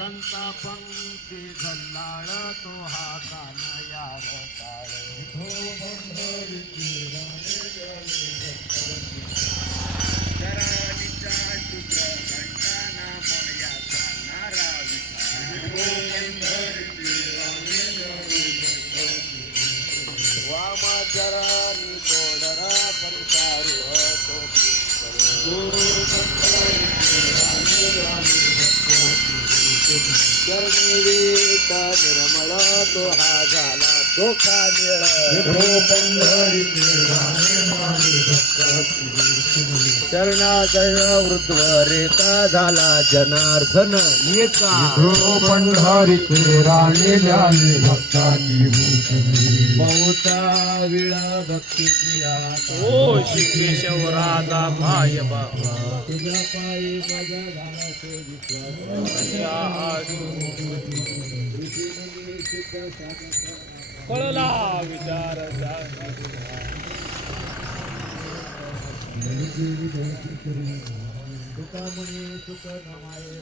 संता पंक्ती झल्लाळ तो हा कानया रताळ शरणीचा शुद्र घंटाना मयाचा नारा वामाचरानी कोडरा परिसारू चरणीविता निर्मळ तो हा झाला तो का निळ चरणादय वृद्धवरेता झाला जनार्दन एका पंढरीचे राणे झाले भक्ताची बहुता विळा भक्तीची आता ओ शिकेशव राधा भाय बाबा तुझ्या पायी माझा झाला तो कळला विचार तुका म्हणे सुख नमाये